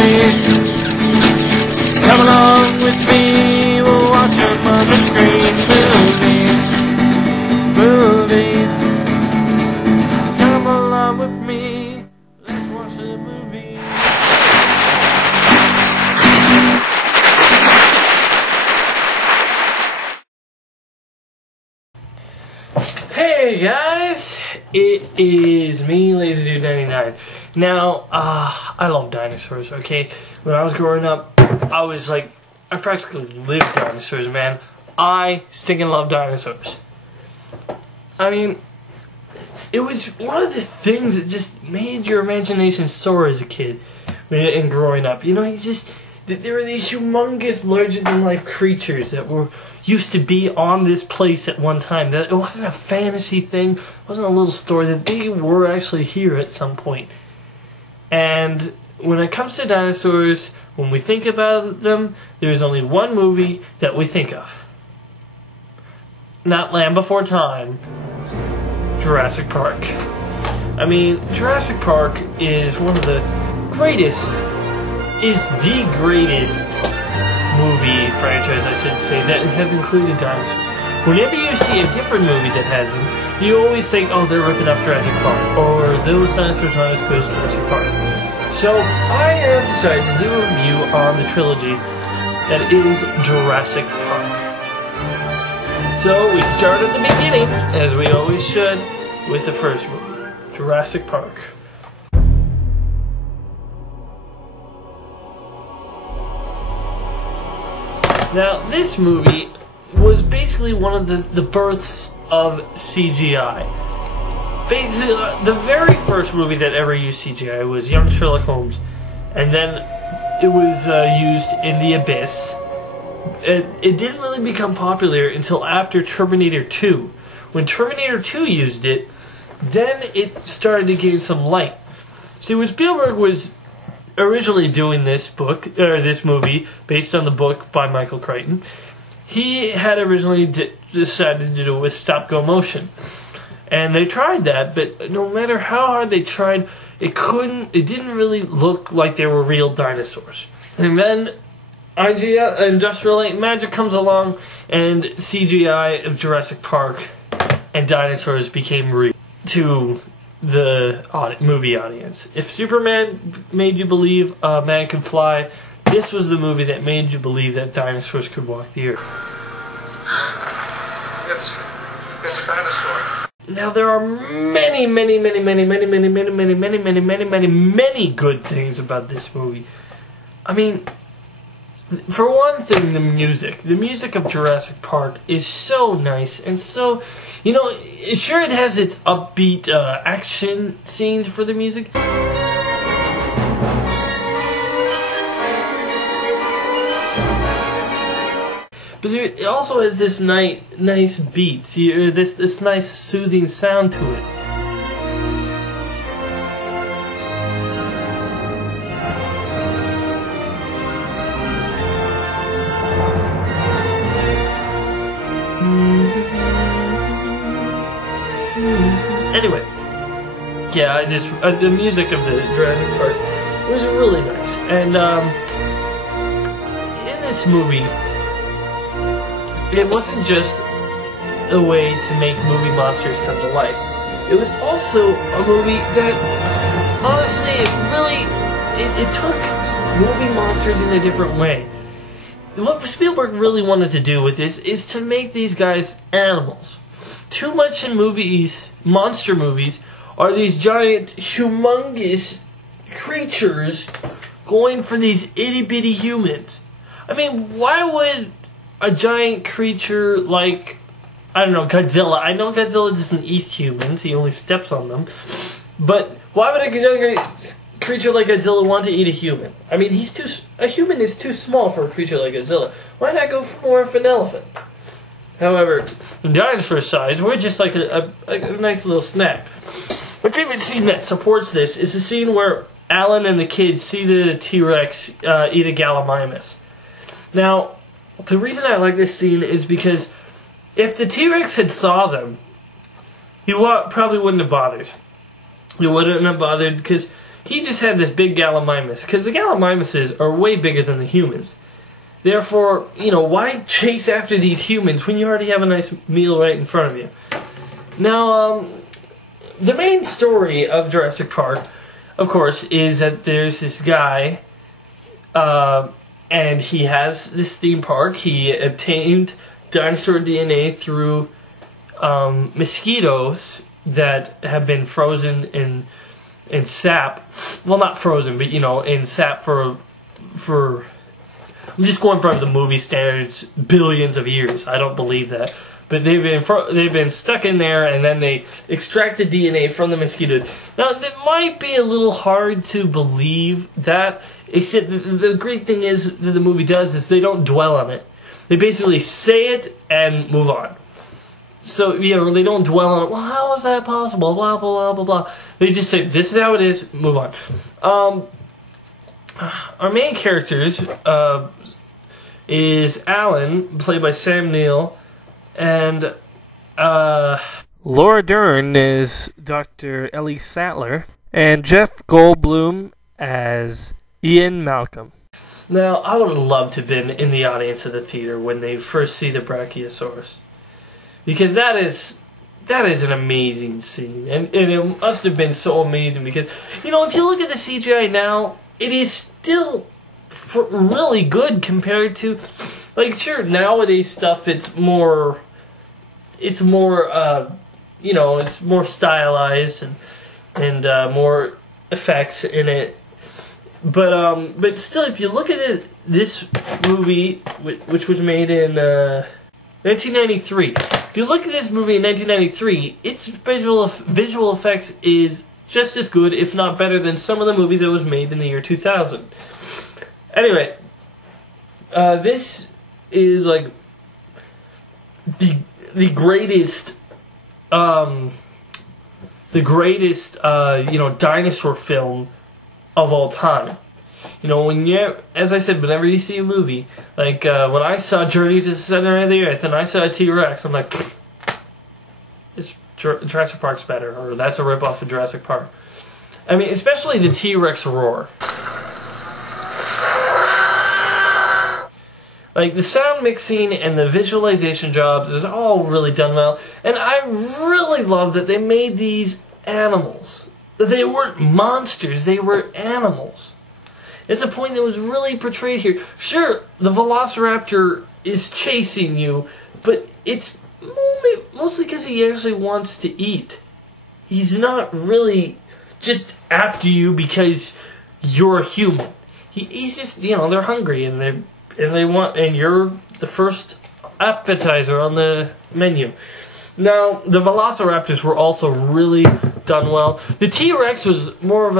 movies. Come along with me, we'll watch them on the screen. Movies. Come along with me, let's watch the movie. Hey guys, it is me, LazyDude99. Now, I love dinosaurs, okay? When I was growing up, I practically lived dinosaurs, man. I stinking love dinosaurs. I mean, it was one of the things that just made your imagination soar as a kid and growing up. You know, there were these humongous, larger-than-life creatures that used to be on this place at one time. That it wasn't a fantasy thing, it wasn't a little story, that they were actually here at some point. And when it comes to dinosaurs, when we think about them, there's only one movie that we think of. Not Land Before Time, Jurassic Park. I mean, Jurassic Park is one of the greatest, the greatest movie franchise, I should say, that has included dinosaurs. Whenever you see a different movie that has them, you always think, oh, they're ripping off Jurassic Park, or those dinosaurs aren't as good as Jurassic Park. So, I have decided to do a review on the trilogy that is Jurassic Park. So, we start at the beginning, as we always should, with the first movie, Jurassic Park. Now, this movie was basically one of the births of CGI. Basically, the very first movie that ever used CGI was Young Sherlock Holmes, and then it was used in The Abyss. It didn't really become popular until after Terminator 2. When Terminator 2 used it, then it started to gain some light. See, when Spielberg was originally doing this movie based on the book by Michael Crichton, he had originally decided to do it with stop-go motion, and they tried that, but no matter how hard they tried, it didn't really look like they were real dinosaurs. And then Industrial Light and Magic comes along, and CGI of Jurassic Park and dinosaurs became real to the movie audience. If Superman made you believe a man could fly, this was the movie that made you believe that dinosaurs could walk the earth. It's a dinosaur. Now there are many good things about this movie. I mean, for one thing, the music of Jurassic Park is so nice and so, you know, sure it has its upbeat action scenes for the music, but it also has this nice beat, this nice soothing sound to it. Anyway, yeah, the music of the Jurassic Park was really nice, and in this movie, it wasn't just a way to make movie monsters come to life. It was also a movie that, honestly, it took movie monsters in a different way. What Spielberg really wanted to do with this is to make these guys animals. Too much in movies, monster movies, are these giant, humongous creatures going for these itty-bitty humans. I mean, why would a giant creature like, I don't know, Godzilla. I know Godzilla doesn't eat humans, he only steps on them. But why would a giant creature like Godzilla want to eat a human? I mean, a human is too small for a creature like Godzilla. Why not go for more of an elephant? However, in dinosaur size, we're just like a nice little snack. My favorite scene that supports this is the scene where Alan and the kids see the T-Rex eat a Gallimimus. Now, the reason I like this scene is because if the T-Rex had saw them, he probably wouldn't have bothered. He wouldn't have bothered because he just had this big gallimimus, because the gallimimuses are way bigger than the humans. Therefore, you know, why chase after these humans when you already have a nice meal right in front of you? Now, the main story of Jurassic Park, of course, is that there's this guy, and he has this theme park. He obtained dinosaur DNA through mosquitoes that have been frozen in sap. Well, not frozen, but, you know, in sap for I'm just going from the movie standards, billions of years. I don't believe that. But they've been stuck in there, and then they extract the DNA from the mosquitoes. Now, it might be a little hard to believe that, except the great thing is that the movie does is they don't dwell on it. They basically say it and move on. So, you know, they don't dwell on it. Well, how is that possible? Blah, blah, blah, blah, blah. They just say, this is how it is, move on. Our main characters is Alan, played by Sam Neill, and Laura Dern is Dr. Ellie Sattler, and Jeff Goldblum as Ian Malcolm. Now, I would have loved to have been in the audience of the theater when they first see the Brachiosaurus, because that is an amazing scene, and it must have been so amazing because, you know, if you look at the CGI now, it is still really good compared to, like, sure, nowadays stuff, it's more, you know, it's more stylized and more effects in it. But still, if you look at it, this movie, which was made in 1993, if you look at this movie in 1993, its visual effects is just as good, if not better, than some of the movies that was made in the year 2000. Anyway, this is like the greatest you know, dinosaur film of all time. You know, as I said, whenever you see a movie, like when I saw Journey to the Center of the Earth and I saw a T-Rex, I'm like, Jurassic Park's better, or that's a ripoff of Jurassic Park. I mean, especially the T-Rex roar. Like, the sound mixing and the visualization jobs is all really done well. And I really love that they made these animals. That they weren't monsters, they were animals. It's a point that was really portrayed here. Sure, the Velociraptor is chasing you, but it's mostly because he actually wants to eat. He's not really just after you because you're a human. He's just, you know, they're hungry and they want, and you're the first appetizer on the menu. Now, the Velociraptors were also really done well. The T-Rex was more of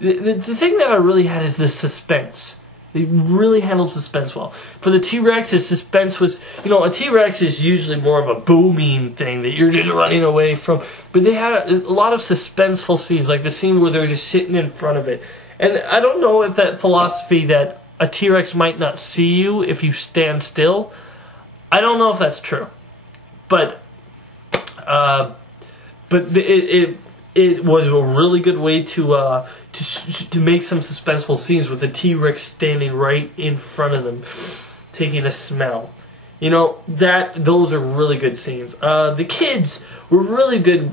the thing that I really had is the suspense. They really handled suspense well. For the T-Rex, the suspense was, you know, a T-Rex is usually more of a booming thing that you're just running away from. But they had a lot of suspenseful scenes, like the scene where they're just sitting in front of it. And I don't know if that philosophy that a T-Rex might not see you if you stand still, I don't know if that's true. But it was a really good way to make some suspenseful scenes with the T-Rex standing right in front of them, taking a smell. You know, those are really good scenes. The kids were really good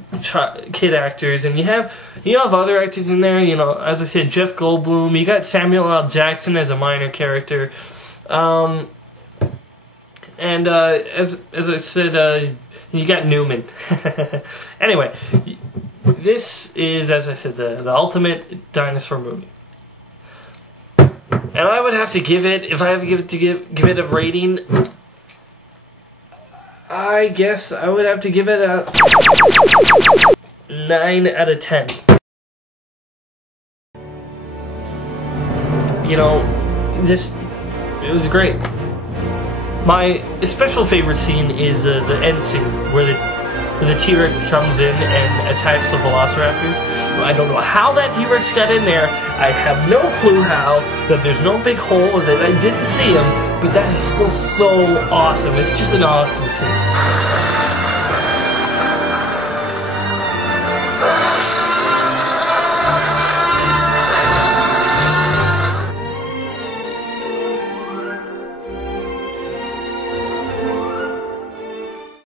kid actors, and you have other actors in there. You know, as I said, Jeff Goldblum. You got Samuel L. Jackson as a minor character, and as I said, you got Newman. Anyway, this is, as I said, the ultimate dinosaur movie. And I would have to give it, if I have to give it a rating, I guess I would have to give it a 9 out of 10. You know, it was great. My special favorite scene is the end scene where the T-Rex comes in and attacks the Velociraptor. I don't know how that T-Rex got in there. I have no clue how. That there's no big hole, or that I didn't see him. But that is still so awesome. It's just an awesome scene.